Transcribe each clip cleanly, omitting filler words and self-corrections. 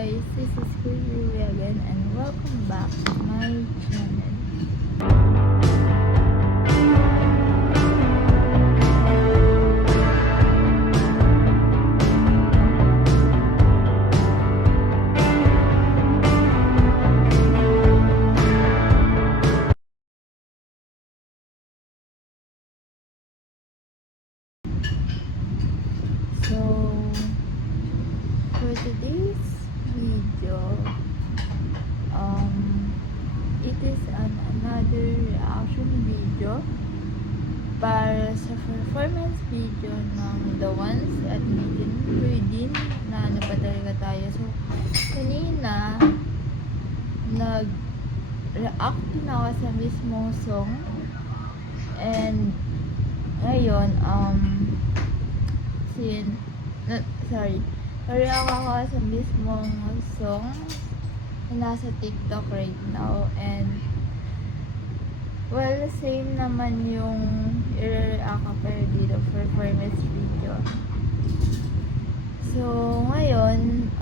guys, this is Kuya again and welcome back to my channel. So, for today's video, it is another reaction video para sa performance video ng The Ones at Maiden Within na ano pa talaga tayo. So, kanina nag-react din ako sa mismong song and ngayon react ako sa mismong song na nasa TikTok right now and well, same naman yung i-react ko pero dito performance video. So, ngayon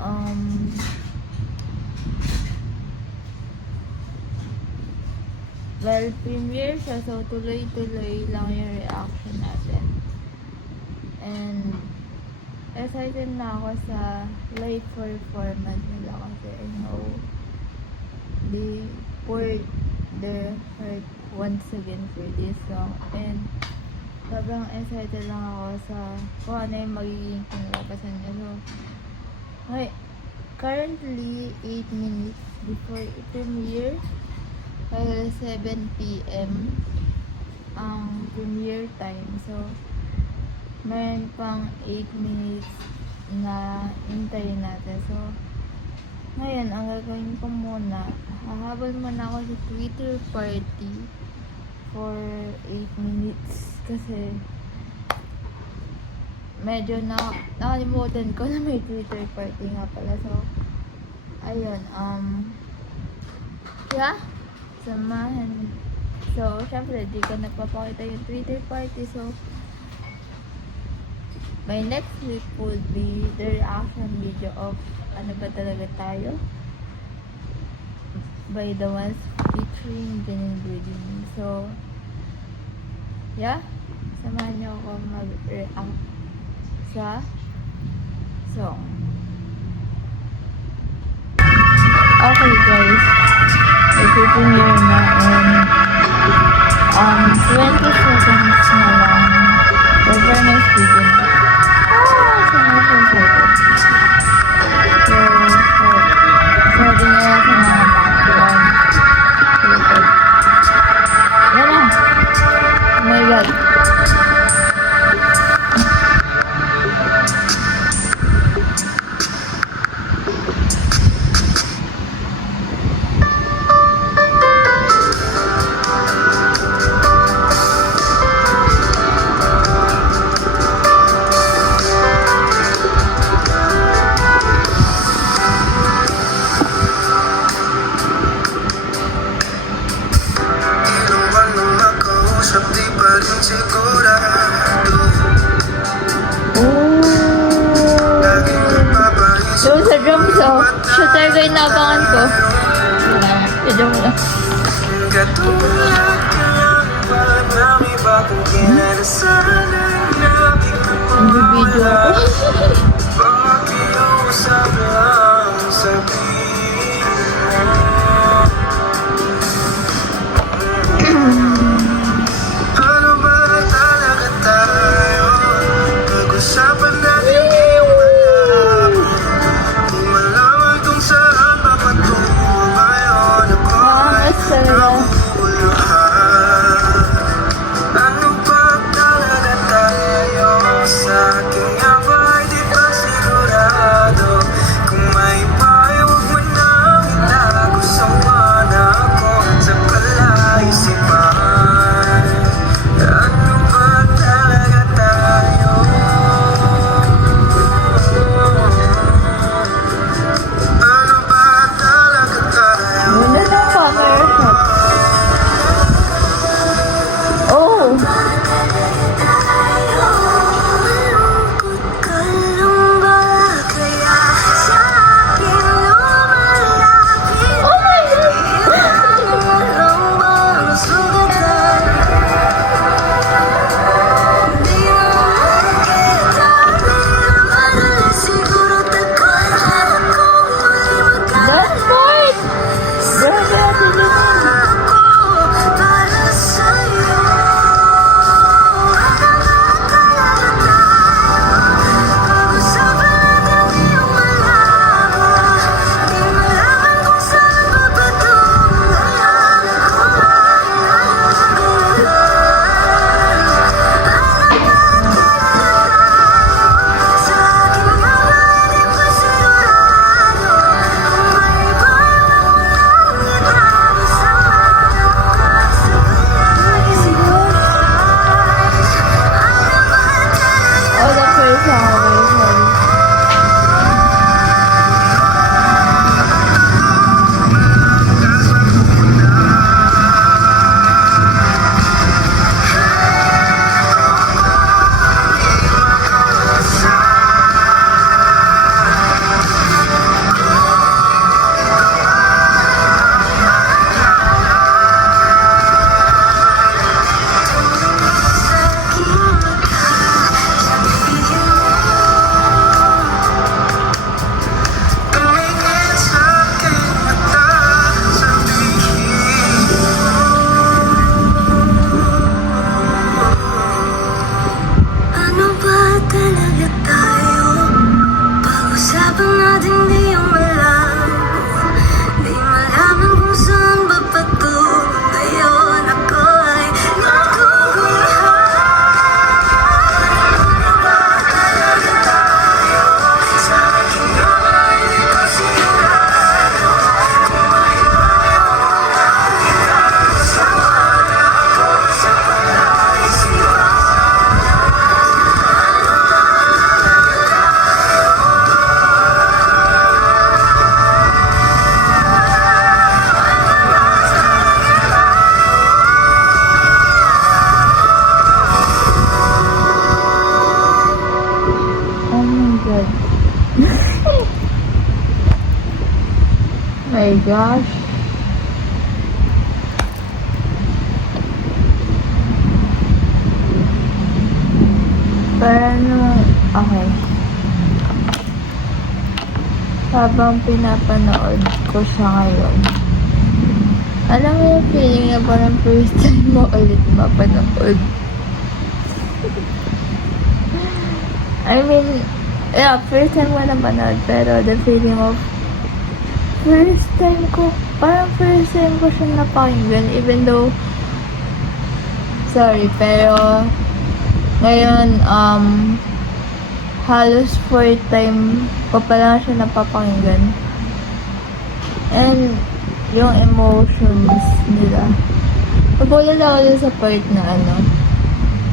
well, premiere siya, so tuloy-tuloy lang yung reaction natin. And excited na ako sa live performance nila kasi I know they poured their heart once again for this song and sobrang excited lang ako sa kung ano yung magiging kinalabasan niya. So, okay, currently 8 minutes before premiere, 7 PM ang premiere time. So, meron pang 8 minutes na hintayin natin. So, ngayon, ang gagawin ko muna, hahabol muna ako sa Twitter party for 8 minutes kasi medyo nakalimutan ko na may Twitter party nga pala. So, ayun, yeah, samahan. So, syempre, di ko nagpapakita yung Twitter party. So, my next week would be the reaction video of Ano Ba Talaga Tayo by The Ones featuring Janine Breeding. So, yeah, samahan niyo ako mag-react sa song. Okay guys, ito-premiere na and 20 seconds na lang performance video na. Sabi nila sa mga background. Yan na. Oh my God. Doon sa drums, siya talaga yung naabangan ko. Idong lang. Nag-video ako. my gosh. Paano, okay. Habang pinapanood ko siya ngayon, alam mo yung feeling na parang first time mo ulit mapanood. I mean, yeah, first time mo napanood, pero the feeling of first time ko siya napakinggan, even though, sorry, pero ngayon, halos fourth time ko pa lang siya napapakinggan. And, yung emotions nila. Nagulat ako dun sa part na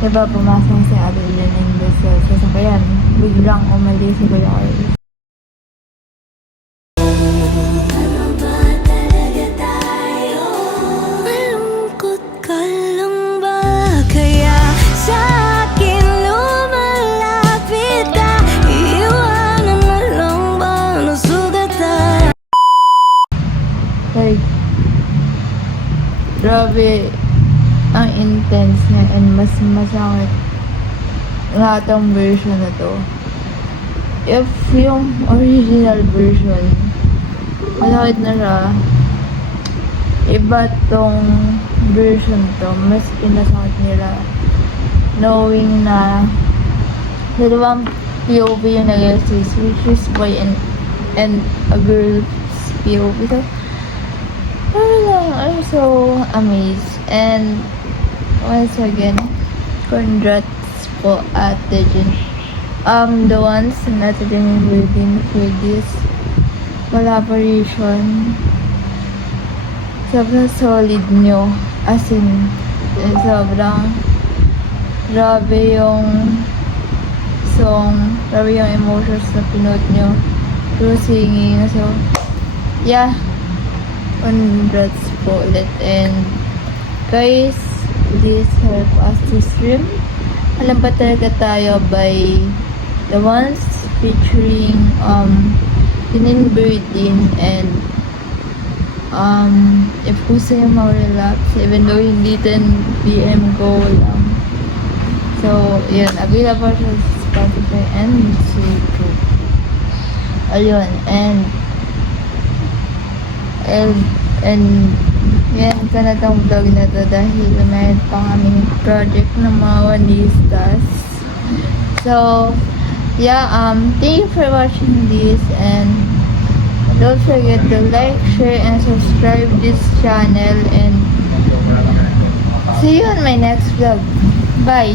diba pumasok si Adeline doon sa sasakyan. Biglang umalis si Kuya Carlos. Malungkot ka lang ba? Kaya sa akin lumalapit ka. Iiwanan mo lang ba nasugatan? Like, grabe ang intense niya and mas masakit lahat ang version na to. If yung original version, masakit na siya, iba tong version to, mas pinasakit nila knowing na dalawang POV yung nag-exist, which is boy and a girl's POV. So, I'm so amazed. And once again, congrats po Ate Jen. The ones na Ate Jen waiting for this collaboration. Sobrang solid nyo. As in, sobrang grabe yung song, grabe yung emotions na pinot nyo through singing. So, yeah. Congrats po ulit. And guys, please help us to stream. Alam pa talaga tayo by the ones featuring Tinin Birdin and if gusto yung ma-relapse, even though hindi 10 PM go lang. So, yun, available sa Spotify and sa YouTube. Ayun, and yan ka na tong vlog na to dahil mayroon pa kaming project ng mga wanistas. So, yeah, thank you for watching this and don't forget to like, share, and subscribe this channel and see you on my next vlog. Bye!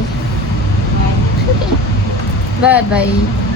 Bye-bye!